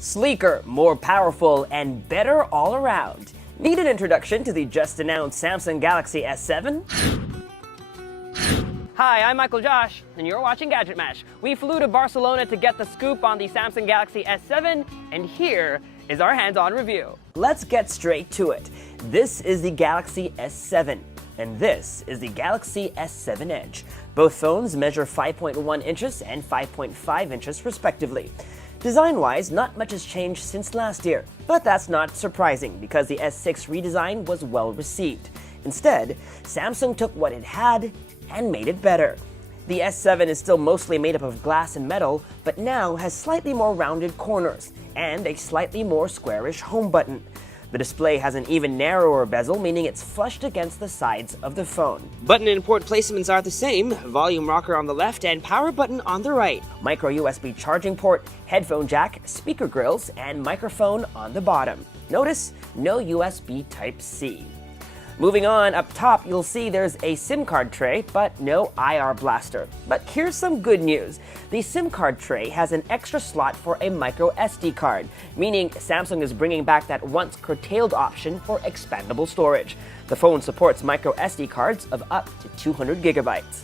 Sleeker, more powerful, and better all around. Need an introduction to the just announced Samsung Galaxy S7? Hi, I'm Michael Josh, and you're watching Gadget Mash. We flew to Barcelona to get the scoop on the Samsung Galaxy S7, and here is our hands-on review. Let's get straight to it. This is the Galaxy S7, and this is the Galaxy S7 Edge. Both phones measure 5.1 inches and 5.5 inches respectively. Design-wise, not much has changed since last year, but that's not surprising because the S6 redesign was well received. Instead, Samsung took what it had and made it better. The S7 is still mostly made up of glass and metal, but now has slightly more rounded corners and a slightly more squarish home button. The display has an even narrower bezel, meaning it's flushed against the sides of the phone. Button and port placements are the same, volume rocker on the left and power button on the right. Micro USB charging port, headphone jack, speaker grills, and microphone on the bottom. Notice no USB Type-C. Moving on, up top you'll see there's a SIM card tray, but no IR blaster. But here's some good news. The SIM card tray has an extra slot for a micro SD card, meaning Samsung is bringing back that once curtailed option for expandable storage. The phone supports micro SD cards of up to 200 gigabytes.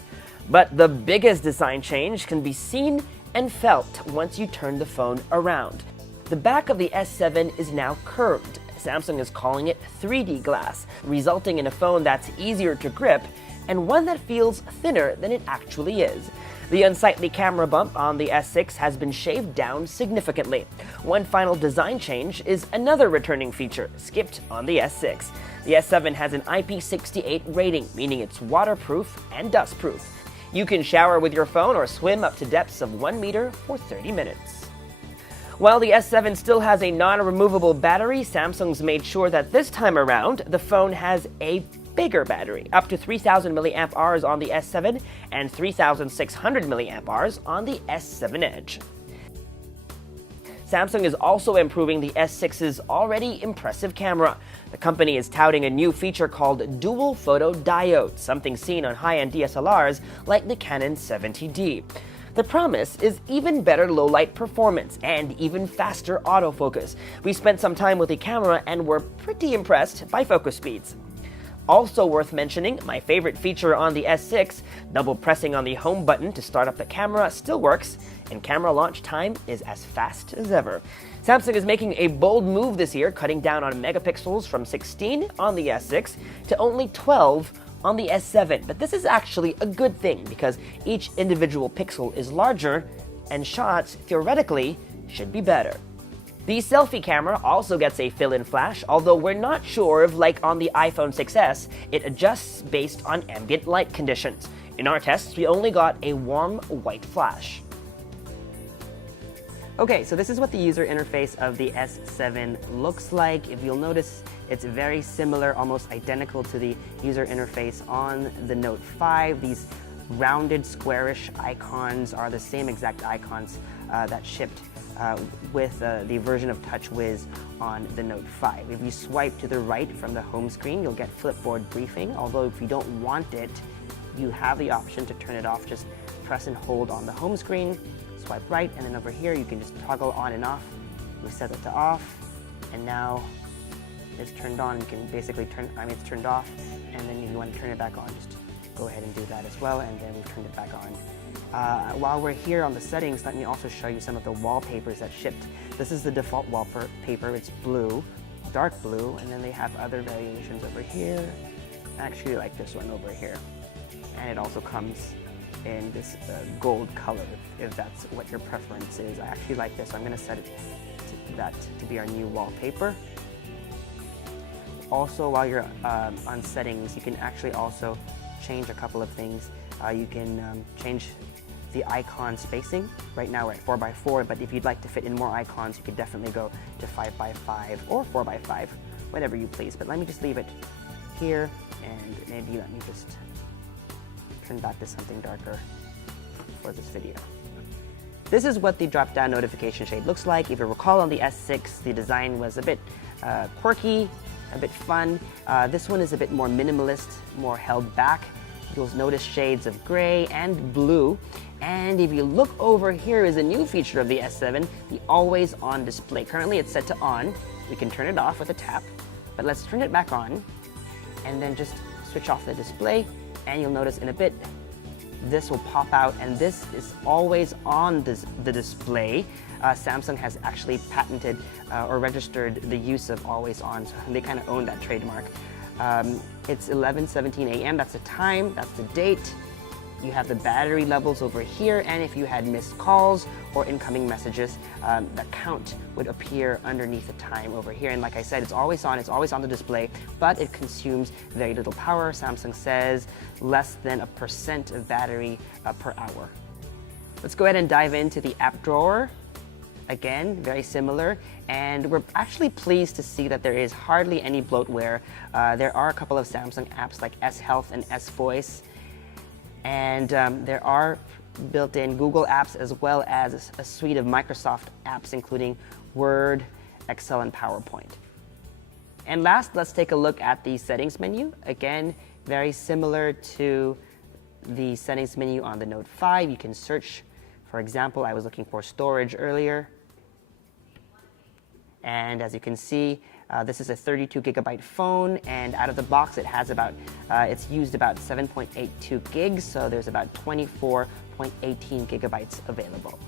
But the biggest design change can be seen and felt once you turn the phone around. The back of the S7 is now curved. Samsung is calling it 3D glass, resulting in a phone that's easier to grip and one that feels thinner than it actually is. The unsightly camera bump on the S6 has been shaved down significantly. One final design change is another returning feature, skipped on the S6. The S7 has an IP68 rating, meaning it's waterproof and dustproof. You can shower with your phone or swim up to depths of 1 meter for 30 minutes. While the S7 still has a non-removable battery, Samsung's made sure that this time around, the phone has a bigger battery, up to 3,000 mAh on the S7 and 3,600 mAh on the S7 Edge. Samsung is also improving the S6's already impressive camera. The company is touting a new feature called Dual Photo Diode, something seen on high-end DSLRs like the Canon 70D. The promise is even better low-light performance and even faster autofocus. We spent some time with the camera and were pretty impressed by focus speeds. Also worth mentioning, my favorite feature on the S6, double pressing on the home button to start up the camera still works, and camera launch time is as fast as ever. Samsung is making a bold move this year, cutting down on megapixels from 16 on the S6 to only 12 on the S7, but this is actually a good thing because each individual pixel is larger and shots, theoretically, should be better. The selfie camera also gets a fill-in flash, although we're not sure if, like on the iPhone 6s, it adjusts based on ambient light conditions. In our tests, we only got a warm white flash. Okay, so this is what the user interface of the S7 looks like. If you'll notice, it's very similar, almost identical to the user interface on the Note 5. These rounded, squarish icons are the same exact icons that shipped with the version of TouchWiz on the Note 5. If you swipe to the right from the home screen, you'll get Flipboard Briefing, although if you don't want it, you have the option to turn it off. Just press and hold on the home screen, swipe right, and then over here you can just toggle on and off. We set it to off, and now it's turned on. You can basically it's turned off, and then you want to turn it back on. Just go ahead and do that as well, and then we've turned it back on. While we're here on the settings, let me also show you some of the wallpapers that shipped. This is the default wallpaper. It's blue, dark blue, and then they have other variations over here. I actually like this one over here, and it also comes in this gold color, if that's what your preference is. I actually like this, so I'm going to set it to be our new wallpaper. Also, while you're on settings, you can actually also change a couple of things. You can change the icon spacing. Right now we're at 4x4, but if you'd like to fit in more icons, you could definitely go to 5x5 or 4x5, whatever you please. But let me just leave it here, and maybe let me just turn that to something darker for this video. This is what the drop-down notification shade looks like. If you recall, on the S6, the design was a bit quirky, a bit fun. This one is a bit more minimalist, more held back. You'll notice shades of gray and blue. And if you look over here is a new feature of the S7, the always on display. Currently it's set to on. We can turn it off with a tap, but let's turn it back on and then just switch off the display, and you'll notice in a bit this will pop out, and this is always on the display. Samsung has actually patented or registered the use of always on, so they kind of own that trademark. It's 11:17 a.m. That's the time, that's the date. You have the battery levels over here, and if you had missed calls or incoming messages, the count would appear underneath the time over here. And like I said, it's always on the display, but it consumes very little power. Samsung says less than 1% of battery per hour. Let's go ahead and dive into the app drawer. Again, very similar, and we're actually pleased to see that there is hardly any bloatware. There are a couple of Samsung apps like S Health and S Voice, and there are built-in Google apps as well as a suite of Microsoft apps, including Word, Excel, and PowerPoint. And last, let's take a look at the settings menu. Again, very similar to the settings menu on the Note 5. You can search. For example, I was looking for storage earlier. And as you can see, this is a 32 gigabyte phone, and out of the box it has it's used about 7.82 gigs, so there's about 24.18 gigabytes available.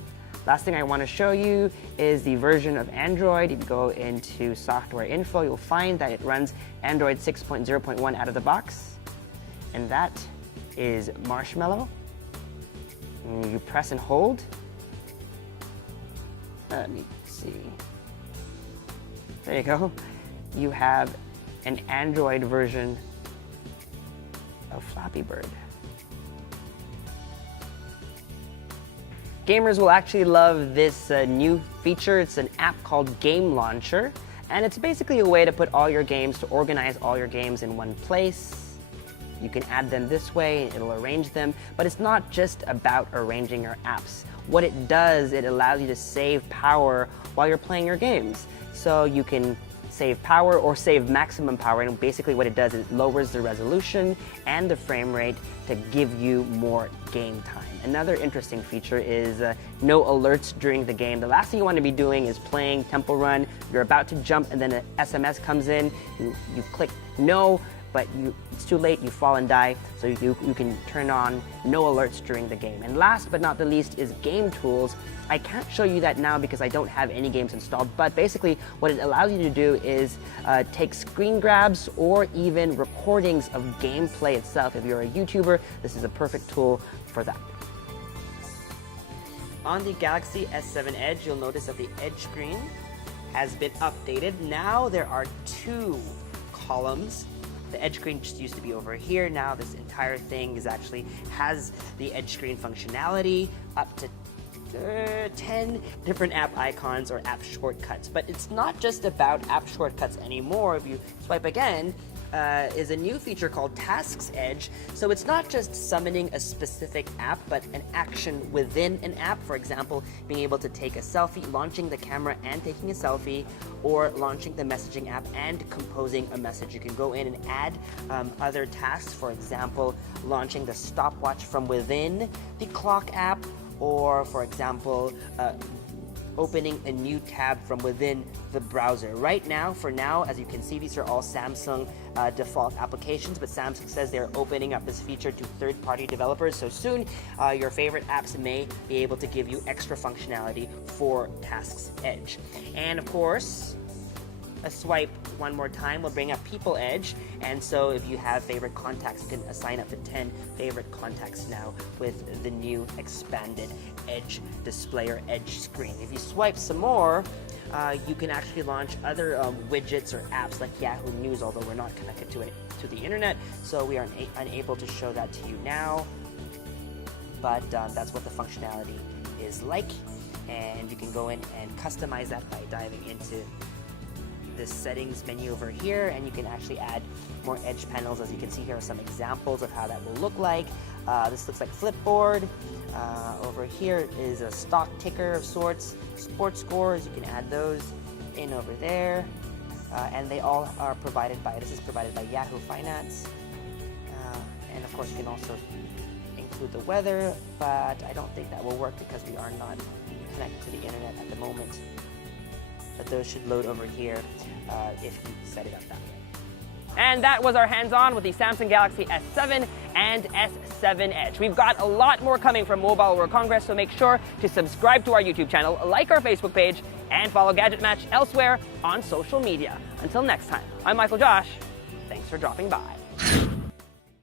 Last thing I want to show you is the version of Android. If you go into software info, you'll find that it runs Android 6.0.1 out of the box, and that is Marshmallow. And you press and hold. Let me see. There you go. You have an Android version of Flappy Bird. Gamers will actually love this new feature. It's an app called Game Launcher, and it's basically a way to put all your games, to organize all your games in one place. You can add them this way, it'll arrange them, but it's not just about arranging your apps. What it does, it allows you to save power while you're playing your games. So you can save power or save maximum power, and basically what it does is it lowers the resolution and the frame rate to give you more game time. Another interesting feature is no alerts during the game. The last thing you want to be doing is playing Temple Run, you're about to jump and then an SMS comes in, you click no, but it's too late, you fall and die, so you can turn on no alerts during the game. And last but not the least is Game Tools. I can't show you that now because I don't have any games installed, but basically what it allows you to do is take screen grabs or even recordings of gameplay itself. If you're a YouTuber, this is a perfect tool for that. On the Galaxy S7 Edge, you'll notice that the Edge screen has been updated. Now there are 2 columns. The Edge screen just used to be over here. Now this entire thing has the Edge screen functionality, up to 10 different app icons or app shortcuts. But it's not just about app shortcuts anymore. If you swipe again, is a new feature called Tasks Edge. So it's not just summoning a specific app, but an action within an app. For example, being able to take a selfie, launching the camera and taking a selfie, or launching the messaging app and composing a message. You can go in and add other tasks. For example, launching the stopwatch from within the clock app, or for example, opening a new tab from within the browser. Right now, for now, as you can see, these are all Samsung default applications, but Samsung says they're opening up this feature to third-party developers, so soon your favorite apps may be able to give you extra functionality for Tasks Edge. And of course, a swipe one more time will bring up People Edge, and so if you have favorite contacts, you can assign up to 10 favorite contacts now with the new expanded Edge display or Edge screen. If you swipe some more, you can actually launch other widgets or apps like Yahoo News, although we're not connected to the internet, so we are unable to show that to you now, but that's what the functionality is like, and you can go in and customize that by diving into this settings menu over here, and you can actually add more Edge panels. As you can see, here are some examples of how that will look like. This looks like Flipboard. Over here is a stock ticker of sorts. Sports scores, you can add those in over there. And they all are provided by, this is provided by Yahoo Finance. And of course, you can also include the weather, but I don't think that will work because we are not connected to the internet at the moment. But those should load over here if you set it up that way. And that was our hands-on with the Samsung Galaxy S7 and S7 Edge. We've got a lot more coming from Mobile World Congress, so make sure to subscribe to our YouTube channel, like our Facebook page, and follow Gadget Match elsewhere on social media. Until next time, I'm Michael Josh. Thanks for dropping by.